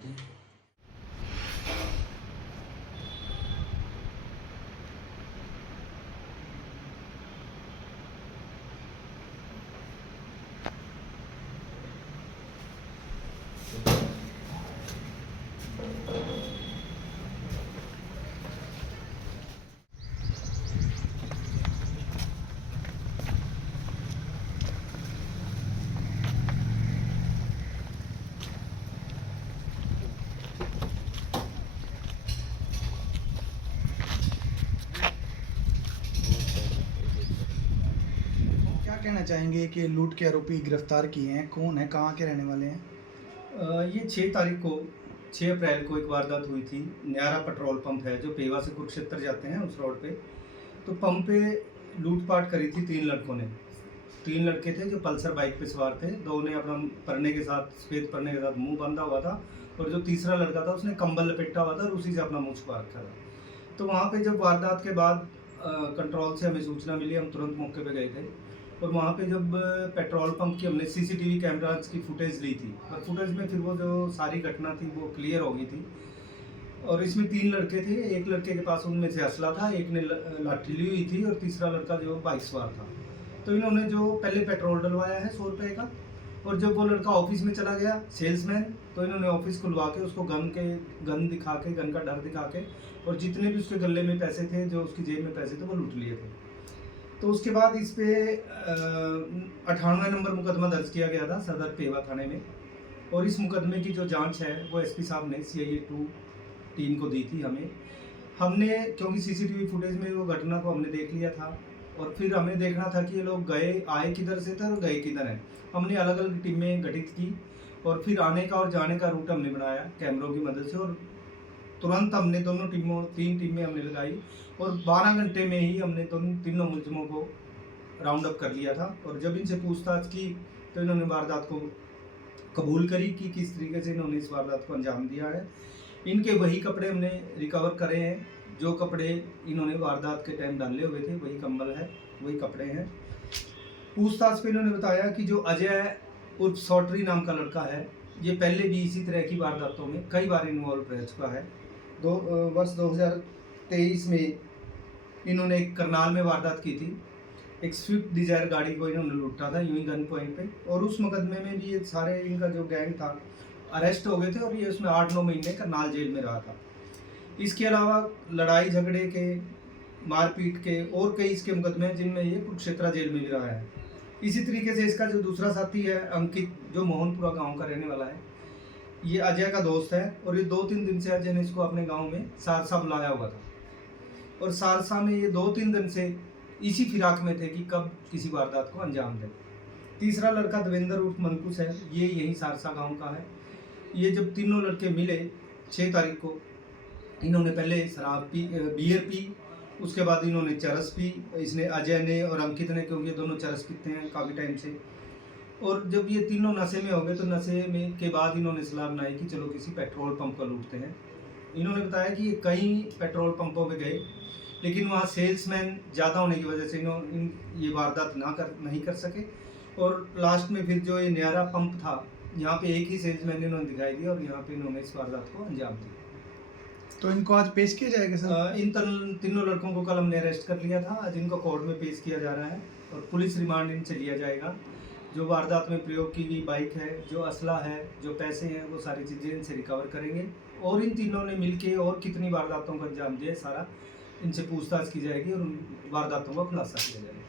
करते हैं। क्या कहना चाहेंगे कि लूट के आरोपी गिरफ्तार किए हैं? कौन है, कहाँ के रहने वाले हैं? ये 6 तारीख को 6 अप्रैल को एक वारदात हुई थी। न्यारा पेट्रोल पंप है जो पेवा से कुरुक्षेत्र जाते हैं उस रोड पे। तो पंप पे लूट-पाट करी थी 3 लड़कों ने। 3 लड़के थे जो पल्सर बाइक पे सवार थे। 2 ने अपना परने के साथ सफ़ेद परने के साथ मुँह बंधा हुआ था और जो तीसरा लड़का था उसने कंबल लपेटा हुआ था और उसी से अपना मुँह छुपा रखा था। तो वहाँ पे जब वारदात के बाद कंट्रोल से हमें सूचना मिली, हम तुरंत मौके पे गए थे और वहाँ पे जब पेट्रोल पंप की हमने सीसीटीवी कैमरास की फुटेज ली थी और फुटेज में फिर वो जो सारी घटना थी वो क्लियर हो गई थी। और इसमें 3 लड़के थे, एक लड़के के पास उनमें से असला था, एक ने लाठी ली हुई थी और तीसरा लड़का जो बाइक सवार था। तो इन्होंने जो पहले पेट्रोल डलवाया है 100 रुपये का और जब वो लड़का ऑफिस में चला गया सेल्समैन, तो इन्होंने ऑफिस खुलवा के उसको गन दिखा के, गन का डर दिखा के और जितने भी उसके गले में पैसे थे, जो उसकी जेब में पैसे थे, वो लूट लिए थे। तो उसके बाद इस पे 98 नंबर मुकदमा दर्ज किया गया था सदर पेवा थाने में और इस मुकदमे की जो जांच है वो एसपी साहब ने सीआईए 2 टीम को दी थी हमें। हमने क्योंकि सीसीटीवी फुटेज में वो घटना को हमने देख लिया था और फिर हमें देखना था कि ये लोग आए किधर से थे और गए किधर हैं। हमने अलग-अलग टीमें गठित की और फिर आने का और जाने का रूट हमने बनाया कैमरों की मदद से और तुरंत हमने दोनों टीमों 3 टीमें हमने लगाई और 12 घंटे में ही हमने तीनों मुलज़िमों को राउंड अप कर लिया था। और जब इनसे पूछताछ की तो इन्होंने वारदात को कबूल करी कि किस तरीके से इन्होंने इस वारदात को अंजाम दिया है। इनके वही कपड़े हमने रिकवर करे हैं, जो कपड़े इन्होंने वारदात के टाइम डाले हुए थे, वही कंबल है, वही कपड़े हैं। पूछताछ पे इन्होंने बताया कि जो अजय उर्फ सौटरी नाम का लड़का है, ये पहले भी इसी तरह की वारदातों में कई बार इन्वॉल्व रह चुका है। वर्ष 2023 में इन्होंने एक करनाल में वारदात की थी। एक स्विफ्ट डिज़ायर गाड़ी को इन्होंने लूटा था यूं ही गन पॉइंट पे और उस मुकदमे में भी ये सारे इनका जो गैंग था अरेस्ट हो गए थे और ये उसमें 8-9 महीने करनाल जेल में रहा था। इसके अलावा लड़ाई झगड़े के, मारपीट के और कई इसके मुकदमे हैं जिनमें ये कुरुक्षेत्र जेल में भी रहा है। इसी तरीके से इसका जो दूसरा साथी है अंकित, जो मोहनपुरा गाँव का रहने वाला है, ये अजय का दोस्त है और ये 2-3 दिन से अजय ने इसको अपने गांव में सारसा बुलाया हुआ था और सारसा में ये 2-3 दिन से इसी फिराक में थे कि कब किसी वारदात को अंजाम दें। तीसरा लड़का देवेंद्र उर्फ मनकुश है, ये यही सारसा गांव का है। ये जब तीनों लड़के मिले 6 तारीख को, इन्होंने पहले बियर पी, उसके बाद इन्होंने चरस पी, इसने अजय ने और अंकित ने, क्योंकि ये दोनों चरस पीते हैं काफ़ी टाइम से। और जब ये तीनों नशे में हो गए तो नशे में के बाद इन्होंने सलाह बनाई कि चलो किसी पेट्रोल पंप को लूटते हैं। इन्होंने बताया कि ये कई पेट्रोल पंपों पे गए लेकिन वहाँ सेल्समैन ज़्यादा होने की वजह से ये वारदात नहीं कर सके और लास्ट में फिर जो ये न्यारा पंप था, यहाँ पे एक ही सेल्समैन इन्होंने दिखाई दिया और यहाँ पे इन्होंने इस वारदात को अंजाम दिया। तो इनको आज पेश किया जाएगा सर? इन तीनों लड़कों को कल हमने अरेस्ट कर लिया था, आज इनको कोर्ट में पेश किया जा रहा है और पुलिस रिमांड इनसे लिया जाएगा। जो वारदात में प्रयोग की गई बाइक है, जो असला है, जो पैसे हैं, वो सारी चीज़ें इनसे रिकवर करेंगे और इन तीनों ने मिलके और कितनी वारदातों को अंजाम दिया, सारा इनसे पूछताछ की जाएगी और उन वारदातों का खुलासा किया जाएगा।